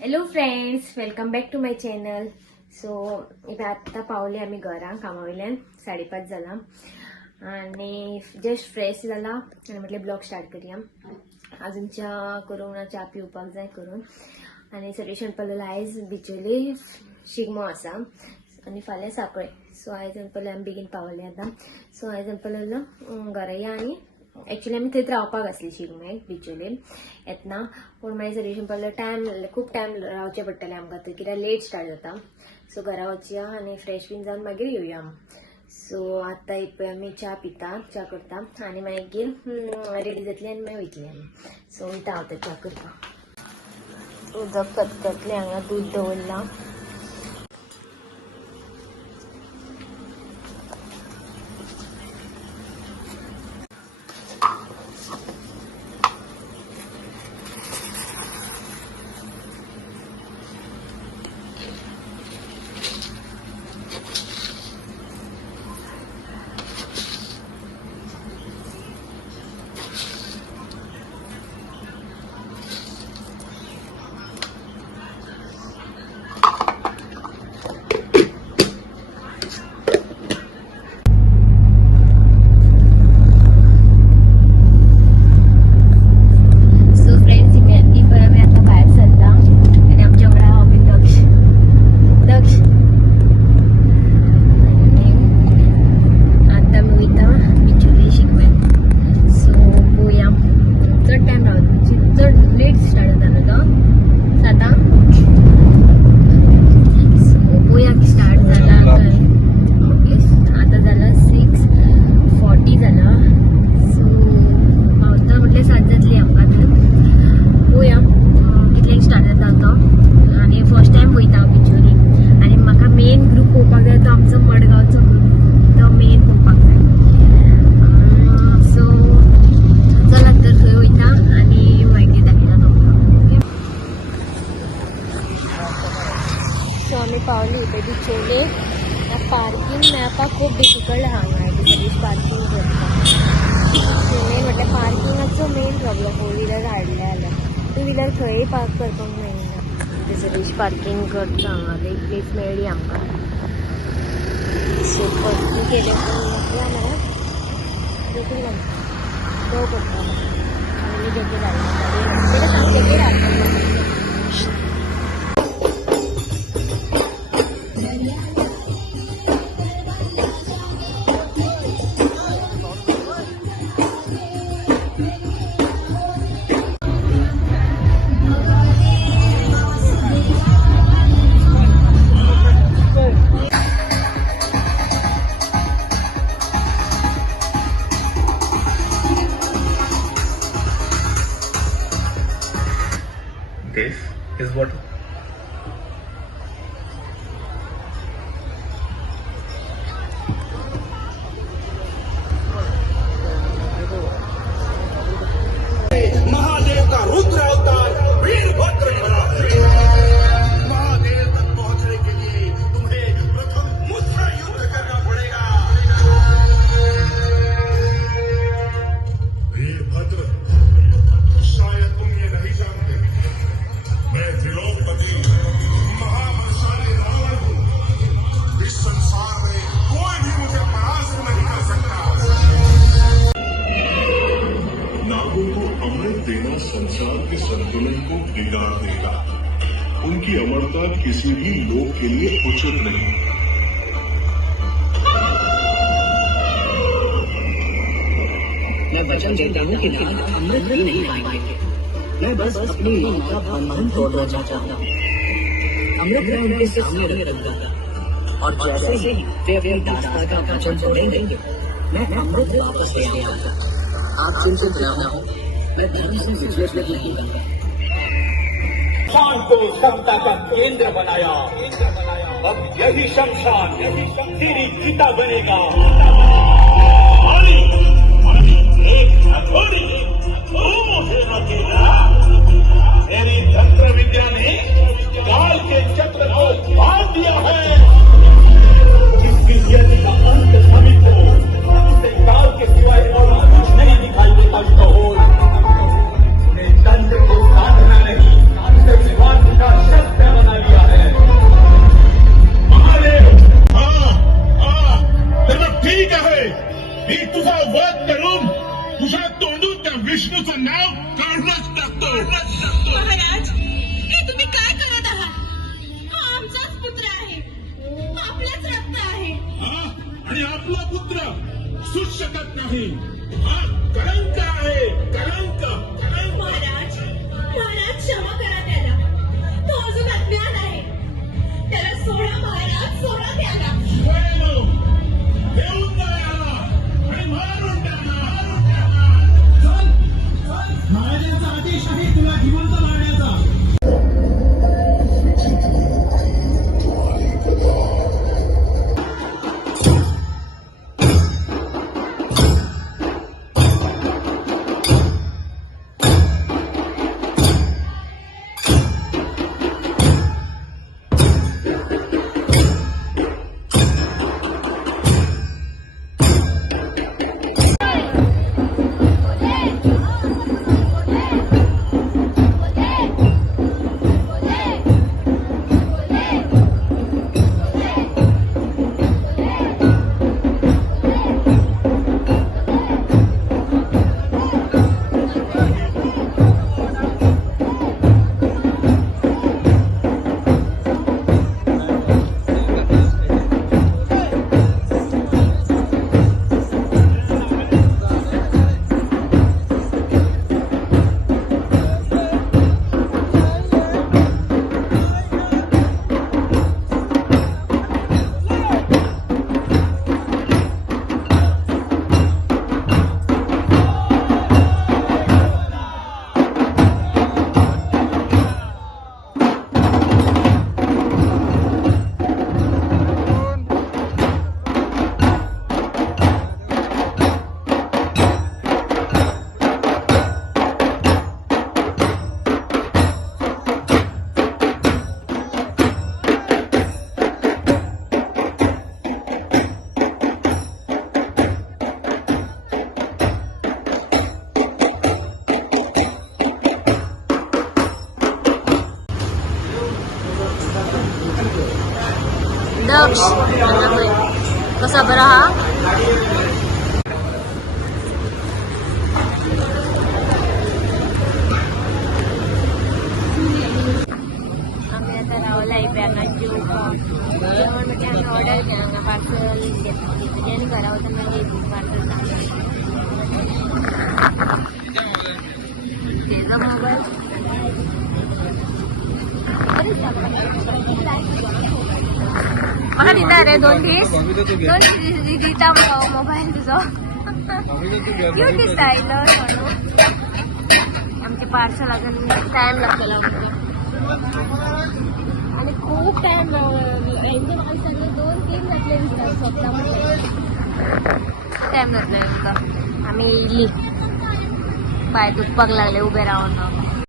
Hello friends, welcome back to my channel. So इथे आत्ता पावले आम्ही घरा कामावयल्यान 5:30 जाला आणि जस्ट फ्रेश जाला आणि म्हटले ब्लॉग स्टार्ट करूया. अजूनच्या करून च्या पिवपाक जाय करून आणि सजेशन पडलेलं आयज बिचोली शिगमो आसा आणि फाल्यां साकळे. सो आयज पयलें आमी बेगीन पावले आतां. सो आयज पयलें घरा या आणि एक्चुअली आमी थंयच रावपाक आसली शिगम्याक बिचोलेन येतना, पूण मागीर सजेशन पडलें टायम खूब टायम रावचें पडटलें आमकां थंय कित्याक लेट स्टार्ट जाता. सो घरा वचया आनी फ्रेश बीन जावन मागीर येवया. सो आतां एक आमी च्या पिता, च्या करता आनी मागीर रेडी जातली आनी मागीर वयतली आमी. सो वयता हांव च्या करता. उदक खतखतलें, हांगा दूद दवरलां. पावली इथे बिचोले. पार्किंग मेळपाक खूब डिफिकल्ट हांगा सगळीच पार्किंग करता. मेन म्हटल्यार पार्किंगाचो मेन प्रॉब्लम. 4 व्हिलर हाडले जाल्यार 2 व्हिलर थंय पार्क करपाक मेळना. इथे सगळीच पार्किंग करता. हांगा एक प्लेस मेळ्ळी आमकां. सो पार्किंग केलें या मरे देखील गो करता आनी गेटे घालता सांग गेटे घालता. This is what महादेव का रुद्र अवतार वीरभद्र महादेव तक पहुंचने के लिए तुम्हें प्रथम मुद्रा युद्ध करना पड़ेगा. वीरभद्र, शायद तुम ये नहीं जानते, मैं त्रिलोकपति महाबलशाली रावण हूँ. इस संसार में कोई भी मुझे परास्त नहीं कर सकता. नागों को अमृत देना संसार के संतुलन को बिगाड़ देगा. उनकी अमरता किसी भी लोक के लिए उचित नहीं. मैं वचन देता हूँ कि नाग अमृत भी नहीं खाएंगे. मैं बस अपनी मां का बंधन तोड़ना चाहता हूँ. अमृत मैं उनके सामने रख दूंगा और जैसे ही वे अपनी दास्ता का वचन तोड़ेंगे मैं अमृत वापस ले आऊंगा. आप चिंतित न हो, मैं धर्म से विचलित नहीं करता. शमशान को समता का केंद्र बनाया. अब यही शमशान तेरी गीता बनेगा. तेरी तंत्र विद्या ने काल के चक्र को बांध दिया है. जिसकी नियति का अंत सभी को उसे काल के सिवाय और कुछ नहीं दिखाई देता. तंत्र को साधना नहीं, विश्वास का दक्ष कसा बरा हा आम्ही आता रावला बॅगात जेवण म्हणजे आम्ही ऑर्डर केला पार्सल म्हणजे आणि घरा होतं म्हणजे पार्सल त्याचा मोबाईल मला दिला रे 2 दिवस दिता मोबाईल तुझा क्यों दिसायला आमचे पार्सल अजून टाइम लागला आणि खूप टाइम एकदम सगळे 2-3 घातले स्वतःमध्ये टाइम घातला आम्ही इली पाय दुखपाक लागले उभे राहून